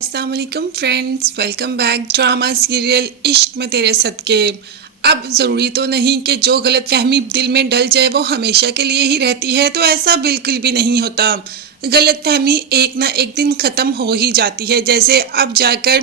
السلام علیکم friends, welcome back drama serial عشق میں تیرے صدقے۔ اب ضروری تو نہیں کہ جو غلط فہمی دل میں ڈل جائے وہ ہمیشہ کے لیے ہی رہتی ہے، تو ایسا بالکل بھی نہیں ہوتا۔ غلط فہمی ایک نہ ایک دن ختم ہو ہی جاتی ہے، جیسے اب جا کر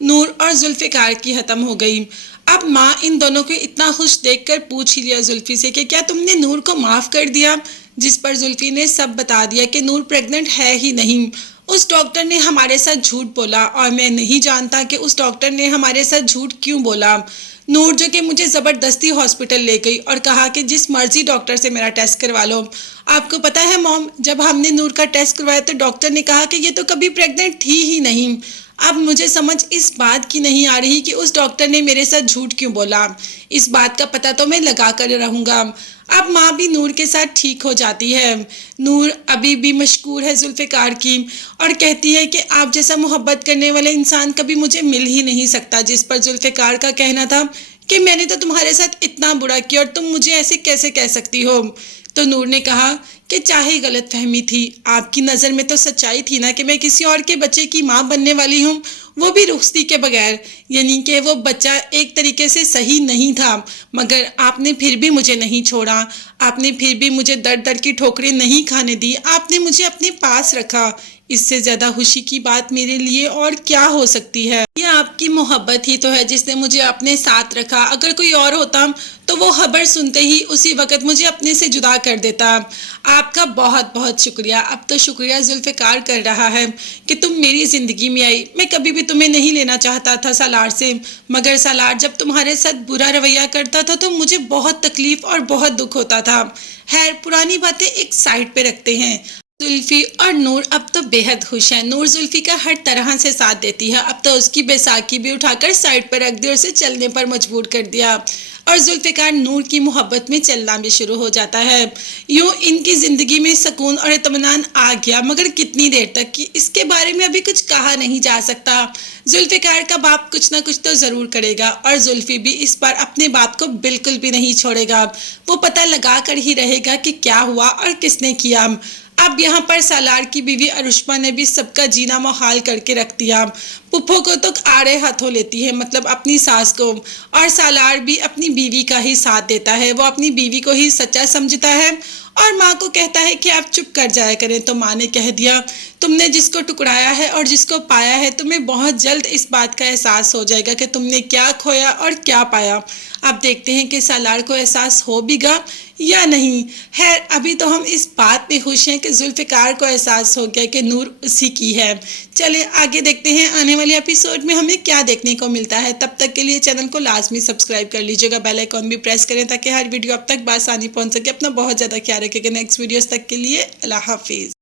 نور اور ذوالفقار کی ختم ہو گئی۔ اب ماں ان دونوں کو اتنا خوش دیکھ کر پوچھ ہی لیا زلفی سے کہ کیا تم نے نور کو معاف کر دیا، جس پر زلفی نے سب بتا دیا کہ نور پریگننٹ ہے ہی نہیں۔ اس ڈاکٹر نے ہمارے ساتھ جھوٹ بولا اور میں نہیں جانتا کہ اس ڈاکٹر نے ہمارے ساتھ جھوٹ کیوں بولا۔ نور جو کہ مجھے زبردستی ہاسپٹل لے گئی اور کہا کہ جس مرضی ڈاکٹر سے میرا ٹیسٹ کروا لو۔ آپ کو پتا ہے موم، جب ہم نے نور کا ٹیسٹ کروایا تو ڈاکٹر نے کہا کہ یہ تو کبھی پریگننٹ تھی ہی نہیں۔ اب مجھے سمجھ اس بات کی نہیں آ رہی کہ اس ڈاکٹر نے میرے ساتھ جھوٹ کیوں بولا۔ اس بات کا پتہ تو میں لگا کر رہوں گا۔ اب ماں بھی نور کے ساتھ ٹھیک ہو جاتی ہے۔ نور ابھی بھی مشکور ہے ذوالفقار کی اور کہتی ہے کہ آپ جیسا محبت کرنے والا انسان کبھی مجھے مل ہی نہیں سکتا، جس پر ذوالفقار کا کہنا تھا کہ میں نے تو تمہارے ساتھ اتنا برا کیا اور تم مجھے ایسے کیسے کہہ سکتی ہو۔ تو نور نے کہا کہ چاہے غلط فہمی تھی، آپ کی نظر میں تو سچائی تھی نا کہ میں کسی اور کے بچے کی ماں بننے والی ہوں، وہ بھی رخصتی کے بغیر، یعنی کہ وہ بچہ ایک طریقے سے صحیح نہیں تھا، مگر آپ نے پھر بھی مجھے نہیں چھوڑا، آپ نے پھر بھی مجھے در در کی ٹھوکریں نہیں کھانے دی، آپ نے مجھے اپنے پاس رکھا۔ اس سے زیادہ خوشی کی بات میرے لیے اور کیا ہو سکتی ہے؟ یہ آپ کی محبت ہی تو ہے جس نے مجھے اپنے ساتھ رکھا۔ اگر کوئی اور ہوتا تو وہ خبر سنتے ہی اسی وقت مجھے اپنے سے جدا کر دیتا۔ آپ کا بہت بہت شکریہ۔ اب تو شکریہ ذوالفقار کر رہا ہے کہ تم میری زندگی میں آئی۔ میں کبھی بھی تمہیں نہیں لینا چاہتا تھا سالار سے، مگر سالار جب تمہارے ساتھ برا رویہ کرتا تھا تو مجھے بہت تکلیف اور بہت دکھ ہوتا تھا۔ خیر، پرانی باتیں ایک سائڈ پہ رکھتے ہیں۔ زلفی اور نور اب تو بے حد خوش ہیں۔ نور زلفی کا ہر طرح سے ساتھ دیتی ہے، اب تو اس کی بیساکھی بھی اٹھا کر سائڈ پر رکھ دی اور اسے چلنے پر مجبور کر دیا، اور ذوالفقار نور کی محبت میں چلنا بھی شروع ہو جاتا ہے۔ یوں ان کی زندگی میں سکون اور اطمینان آ گیا، مگر کتنی دیر تک کہ اس کے بارے میں ابھی کچھ کہا نہیں جا سکتا۔ ذوالفقار کا باپ کچھ نہ کچھ تو ضرور کرے گا، اور زلفی بھی اس بار اپنے باپ کو بالکل بھی نہیں چھوڑے گا۔ وہ پتہ لگا کر ہی رہے گا کہ کیا ہوا اور کس نے کیا۔ اب یہاں پر سالار کی بیوی ارشما نے بھی سب کا جینا محال کر کے رکھ دیا۔ پھپھو کو تو آڑے ہاتھوں لیتی ہے، مطلب اپنی ساس کو، اور سالار بھی اپنی بیوی کا ہی ساتھ دیتا ہے۔ وہ اپنی بیوی کو ہی سچا سمجھتا ہے اور ماں کو کہتا ہے کہ آپ چپ کر جایا کریں، تو ماں نے کہہ دیا تم نے جس کو ٹکرایا ہے اور جس کو پایا ہے تمہیں بہت جلد اس بات کا احساس ہو جائے گا کہ تم نے کیا کھویا اور کیا پایا۔ اب دیکھتے ہیں کہ سالار کو احساس ہو بھی گا یا نہیں۔ خیر، ابھی تو ہم اس بات میں خوش ہیں کہ ذوالفقار کو احساس ہو گیا کہ نور اسی کی ہے۔ چلے آگے دیکھتے ہیں آنے والے ایپیسوڈ میں ہمیں کیا دیکھنے کو ملتا ہے۔ تب تک کے لیے چینل کو لازمی سبسکرائب کر لیجیے گا، بیل آئیکن بھی پریس کریں تاکہ ہر ویڈیو اب تک بآسانی پہنچ سکے۔ اپنا بہت زیادہ خیال رکھیے گا۔ نیکسٹ ویڈیوز تک کے لیے اللہ حافظ۔